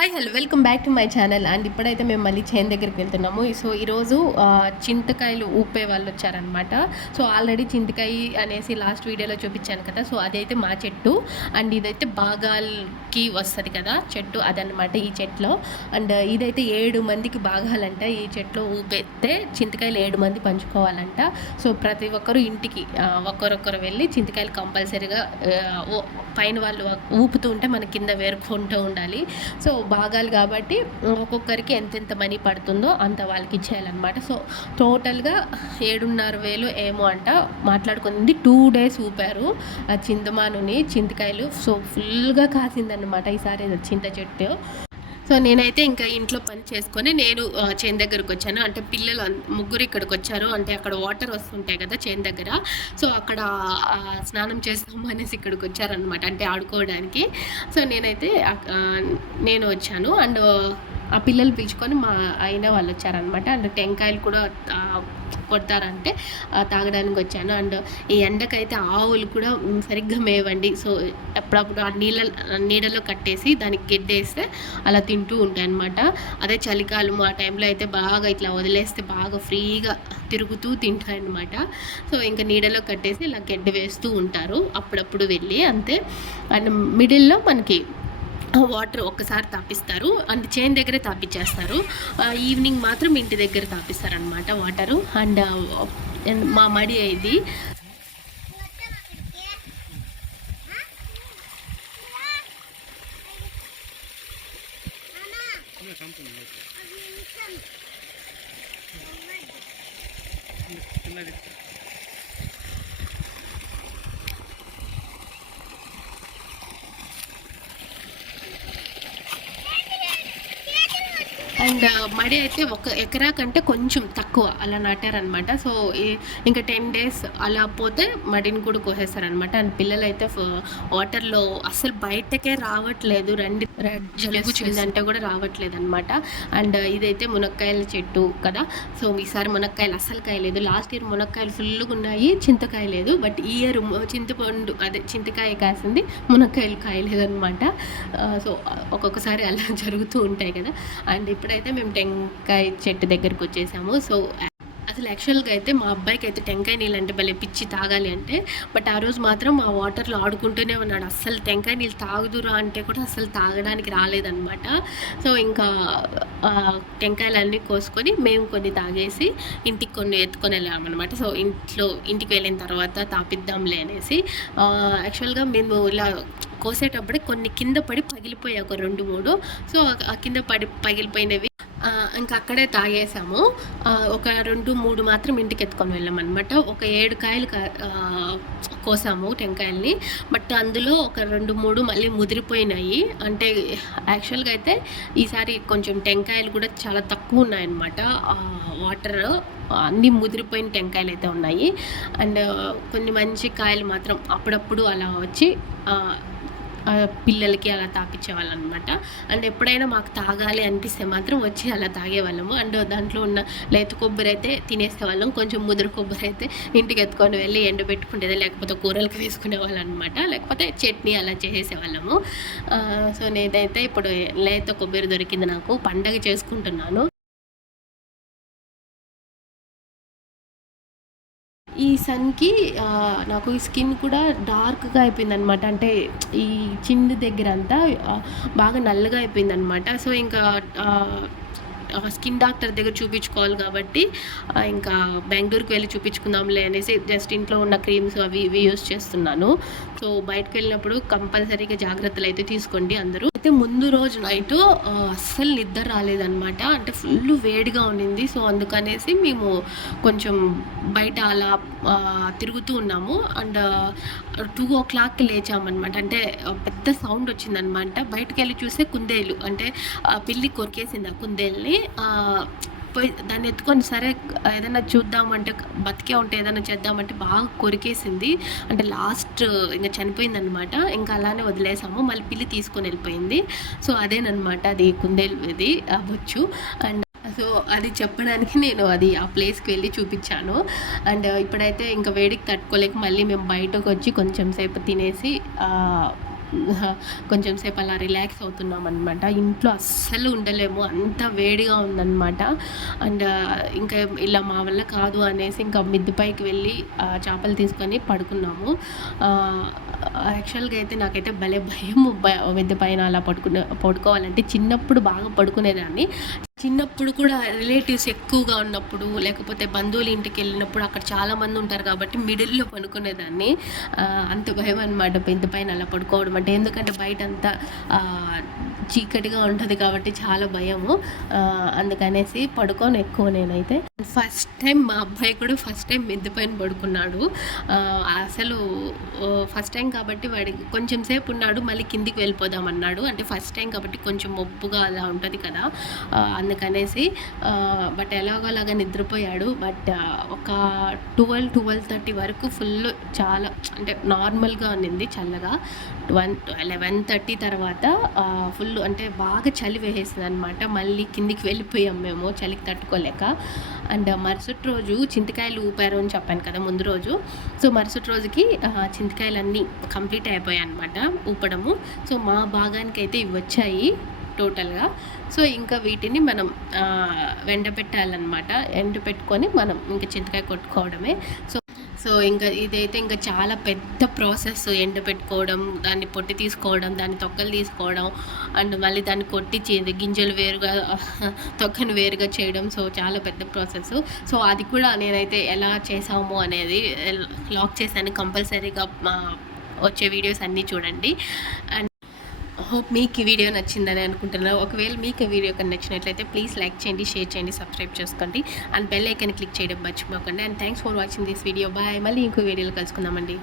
Hi hello welcome back to my channel. And ఇప్పుడైతే మేము మళ్ళీ చేను దగ్గరికి వెళ్తున్నాము. సో ఈరోజు చింతకాయలు ఊపే వాళ్ళు వచ్చారనమాట. సో ఆల్రెడీ చింతకాయ అనేసి లాస్ట్ వీడియోలో చూపించాను కదా. సో అదైతే మా చెట్టు అండ్ ఇదైతే బాగాల్కి వస్తుంది కదా చెట్టు, అదనమాట ఈ చెట్లో. అండ్ ఇదైతే 7 మందికి బాగాలంట. ఈ చెట్లో ఊపేస్తే చింతకాయలు 7 మంది పంచుకోవాలంట. సో ప్రతి ఒక్కరు ఇంటికి ఒక్కరొక్కరు వెళ్ళి చింతకాయలు కంపల్సరీగా పైన వాళ్ళు ఊపుతూ ఉంటే మన కింద వేరుకుంటూ ఉండాలి. సో భాగాలు కాబట్టి ఒక్కొక్కరికి ఎంతెంత మనీ పడుతుందో అంత వాళ్ళకి ఇచ్చేయాలన్నమాట. సో టోటల్గా 7,500 ఏమో అంట మాట్లాడుకుంది. 2 days ఊపారు చింతమానుని చింతకాయలు. సో ఫుల్గా కాసిందన్నమాట ఈసారి చింత చెట్టు. సో నేనైతే ఇంకా ఇంట్లో పని చేసుకొని నేను చేను దగ్గరకు వచ్చాను. అంటే పిల్లలు ముగ్గురు ఇక్కడికి వచ్చారు. అంటే అక్కడ వాటర్ వస్తుంటాయి కదా చేను దగ్గర. సో అక్కడ స్నానం చేస్తాము అనేసి ఇక్కడికి వచ్చారనమాట, అంటే ఆడుకోవడానికి. సో నేను వచ్చాను అండ్ ఆ పిల్లలు పిలుచుకొని మా అయిన వాళ్ళు వచ్చారనమాట. అండ్ టెంకాయలు కూడా కొడతారంటే తాగడానికి వచ్చాను. అండ్ ఈ ఎండకైతే ఆవులు కూడా సరిగ్గా మేవండి. సో ఎప్పుడప్పుడు ఆ నీడలో కట్టేసి దానికి గెడ్డేస్తే అలా తింటూ ఉంటాయి అన్నమాట. అదే చలికాలం ఆ టైంలో అయితే బాగా ఇట్లా వదిలేస్తే బాగా ఫ్రీగా తిరుగుతూ తింటాయి అన్నమాట. సో ఇంకా నీడలో కట్టేసి ఇలా గెడ్డ వేస్తూ ఉంటారు అప్పుడప్పుడు వెళ్ళి, అంతే. అండ్ మిడిల్లో మనకి వాటర్ ఒక్కసారి తాపిస్తారు, అంటే చేను దగ్గరే తాపించేస్తారు. ఈవినింగ్ మాత్రం ఇంటి దగ్గర తాపిస్తారనమాట వాటరు. అండ్ మా మడి ఇది అండ్ మడి అయితే 1 ఎకరా కంటే కొంచెం తక్కువ అలా నాటారనమాట. సో ఇంకా 10 days అలా పోతే మడిని కూడా కోసేస్తారనమాట. అండ్ పిల్లలు అయితే వాటర్లో అసలు బయటకే రావట్లేదు, జలుబు వచ్చిందంటే కూడా రావట్లేదు అనమాట. అండ్ ఇదైతే మునక్కాయల చెట్టు కదా. సో ఈసారి మునక్కాయలు అస్సలు కాయలేదు. లాస్ట్ ఇయర్ మునక్కాయలు ఫుల్గా ఉన్నాయి, చింతకాయ లేదు. బట్ ఈ ఇయర్ చింతకాయ కాసింది, మునక్కాయలు కాయలేదు అనమాట. సో ఒక్కొక్కసారి అలా జరుగుతూ ఉంటాయి కదా. అండ్ ఇప్పుడైతే మేము టెంకాయ చెట్టు దగ్గరికి వచ్చేసాము. సో అసలు యాక్చువల్గా అయితే మా అబ్బాయికి అయితే టెంకాయ నీళ్ళు అంటే భలే పిచ్చి తాగాలి అంటే. బట్ ఆ రోజు మాత్రం ఆ వాటర్లో ఆడుకుంటూనే ఉన్నాడు. అస్సలు టెంకాయ నీళ్ళు తాగుదురా అంటే కూడా అసలు తాగడానికి రాలేదన్నమాట. సో ఇంకా టెంకాయలన్నీ కోసుకొని మేము కొన్ని తాగేసి ఇంటికి కొన్ని ఎత్తుకొని వెళ్ళామన్నమాట. సో ఇంటికి వెళ్ళిన తర్వాత తాపిద్దాంలే అనేసి. యాక్చువల్గా మేము ఇలా కోసేటప్పుడే కొన్ని కింద పడి పగిలిపోయాయి, ఒక 2-3. సో ఆ కింద పగిలిపోయినవి ఇంకా అక్కడే తాగేసాము. ఒక 2-3 మాత్రం ఇంటికి ఎత్తుకొని వెళ్ళామన్నమాట. ఒక 7 కాయలు కోసాము టెంకాయల్ని. బట్ అందులో ఒక 2-3 మళ్ళీ ముదిరిపోయినాయి. అంటే యాక్చువల్గా అయితే ఈసారి కొంచెం టెంకాయలు కూడా చాలా తక్కువ ఉన్నాయన్నమాట. వాటర్ అన్నీ ముదిరిపోయిన టెంకాయలు అయితే ఉన్నాయి. అండ్ కొన్ని మంచి కాయలు మాత్రం అప్పుడప్పుడు అలా వచ్చి పిల్లలకి అలా తాపించేవాళ్ళం అనమాట. అండ్ ఎప్పుడైనా మాకు తాగాలి అనిపిస్తే మాత్రం వచ్చి అలా తాగేవాళ్ళము. అండ్ దాంట్లో ఉన్న లేత కొబ్బరి అయితే తినేసేవాళ్ళం, కొంచెం ముదురు కొబ్బరి అయితే ఇంటికి ఎత్తుకొని వెళ్ళి ఎండబెట్టుకునేది, లేకపోతే కూరలకు వేసుకునేవాళ్ళం అనమాట, లేకపోతే చట్నీ అలా చేసేసేవాళ్ళము. సో నేనైతే ఇప్పుడు లేత కొబ్బరి దొరికింది, నాకు పండగ చేసుకుంటున్నాను. ఈ సన్కి నాకు ఈ స్కిన్ కూడా డార్క్గా అయిపోయిందనమాట. అంటే ఈ చిండు దగ్గర అంతా బాగా నల్లగా అయిపోయిందనమాట. సో ఇంకా స్కిన్ డాక్టర్ దగ్గర చూపించుకోవాలి కాబట్టి ఇంకా బెంగళూరుకి వెళ్ళి చూపించుకుందాంలే అనేసి జస్ట్ ఇంట్లో ఉన్న క్రీమ్స్ అవి ఇవి యూస్ చేస్తున్నాను. సో బయటకు వెళ్ళినప్పుడు కంపల్సరీగా జాగ్రత్తలు అయితే తీసుకోండి అందరూ. అయితే ముందు రోజు నైట్ అస్సలు నిద్ర రాలేదనమాట. అంటే ఫుల్ వేడిగా ఉండింది. సో అందుకనేసి మేము కొంచెం బయట అలా తిరుగుతూ ఉన్నాము. అండ్ 2 o'clockకి లేచామన్నమాట. అంటే పెద్ద సౌండ్ వచ్చిందనమాట. బయటకు వెళ్ళి చూస్తే కుందేలు, అంటే పిల్లి కొరికేసింది ఆ కుందేల్ని. పోయి దాన్ని ఎత్తుకొని సరే ఏదైనా చూద్దామంటే, బతికే ఉంటే ఏదైనా చేద్దామంటే బాగా కొరికేసింది. అంటే లాస్ట్ ఇంకా చనిపోయిందనమాట. ఇంకా అలానే వదిలేసాము. మళ్ళీ పిల్లి తీసుకొని వెళ్ళిపోయింది. సో అదేనమాట, అది కుందేలు ఇది అవ్వచ్చు. అండ్ సో అది చెప్పడానికి నేను ఆ ప్లేస్కి వెళ్ళి చూపించాను. అండ్ ఇప్పుడైతే ఇంకా వేడికి తట్టుకోలేక మళ్ళీ మేము బయటకు వచ్చి కొంచెం సేపు తినేసి కొంచెం సేపు అలా రిలాక్స్ అవుతున్నాం అనమాట. ఇంట్లో అస్సలు ఉండలేము, అంత వేడిగా ఉందన్నమాట. అండ్ ఇంకా ఇలా మా వల్ల కాదు అనేసి ఇంకా మిద్ది పైకి వెళ్ళి చేపలు తీసుకొని పడుకున్నాము. యాక్చువల్గా అయితే నాకైతే భలే భయము మిద్ది పైన అలా పడుకోవాలంటే. చిన్నప్పుడు బాగా పడుకునేదాన్ని. చిన్నప్పుడు కూడా రిలేటివ్స్ ఎక్కువగా ఉన్నప్పుడు, లేకపోతే బంధువుల ఇంటికి వెళ్ళినప్పుడు అక్కడ చాలామంది ఉంటారు కాబట్టి మిడిల్‌లో పడుకునేదాన్ని. అంత భయం అనమాట మిద్ది పైన అలా పడుకోవడం అంటే. ఎందుకంటే బయటంతా చీకటిగా ఉంటది కాబట్టి చాలా భయము. అందుకనేసి పడుకోను ఎక్కువ నేనైతే. ఫస్ట్ టైం మా అబ్బాయి కూడా ఫస్ట్ టైం మిద్ది పైన పడుకున్నాడు. అసలు ఫస్ట్ టైం కాబట్టి వాడికి కొంచెం సేపు ఉన్నాడు, మళ్ళీ కిందికి వెళ్ళిపోదామన్నాడు. అంటే ఫస్ట్ టైం కాబట్టి కొంచెం మబ్బుగా అలా ఉంటది కదా! అందుకనేసి బట్ ఎలాగోలాగా నిద్రపోయాడు. బట్ ఒక 12:30 వరకు ఫుల్ చాలా అంటే నార్మల్‌గా ఉన్నింది చల్లగా. 11:30 తర్వాత ఫుల్ అంటే బాగా చలి వేసేసిందనమాట. మళ్ళీ కిందికి వెళ్ళిపోయాం మేము చలికి తట్టుకోలేక. అండ్ మరుసటి రోజు చింతకాయలు ఊపారు అని చెప్పాను కదా ముందు రోజు. సో మరుసటి రోజుకి చింతకాయలన్నీ కంప్లీట్ అయిపోయాయి అనమాట ఊపడము. సో మా భాగానికైతే ఇవి వచ్చాయి టోటల్‌గా. సో ఇంకా వీటిని మనం ఎండబెట్టాలన్నమాట. ఎండబెట్టుకొని మనం ఇంక చింతకాయ కొట్టుకోవడమే. సో ఇంకా ఇదైతే ఇంకా చాలా పెద్ద ప్రాసెస్. ఎండబెట్టుకోవడం, దాన్ని పొట్టు తీసుకోవడం, దాన్ని తొక్కలు తీసుకోవడం, అండ్ మళ్ళీ దాన్ని కొట్టించి గింజలు వేరుగా తొక్కను వేరుగా చేయడం. సో చాలా పెద్ద ప్రాసెస్. సో అది కూడా నేనైతే ఎలా చేసాము అనేది లాక్ చేశాను. కంపల్సరీగా వచ్చే వీడియోస్ అన్నీ చూడండి. అండ్ హోప్ మీకు ఈ వీడియో నచ్చిందని అనుకుంటున్నాను. ఒకవేళ మీకు ఈ వీడియో కానీ నచ్చినట్లయితే ప్లీజ్ లైక్ చేయండి, షేర్ చేయండి, సబ్స్క్రైబ్ చేసుకోండి అండ్ బెల్ ఐకాన్ క్లిక్ చేయడం మర్చిపోకండి. And thanks for watching this video. Bye. మళ్ళీ ఇంకో వీడియోలో కలుసుకుందామండి.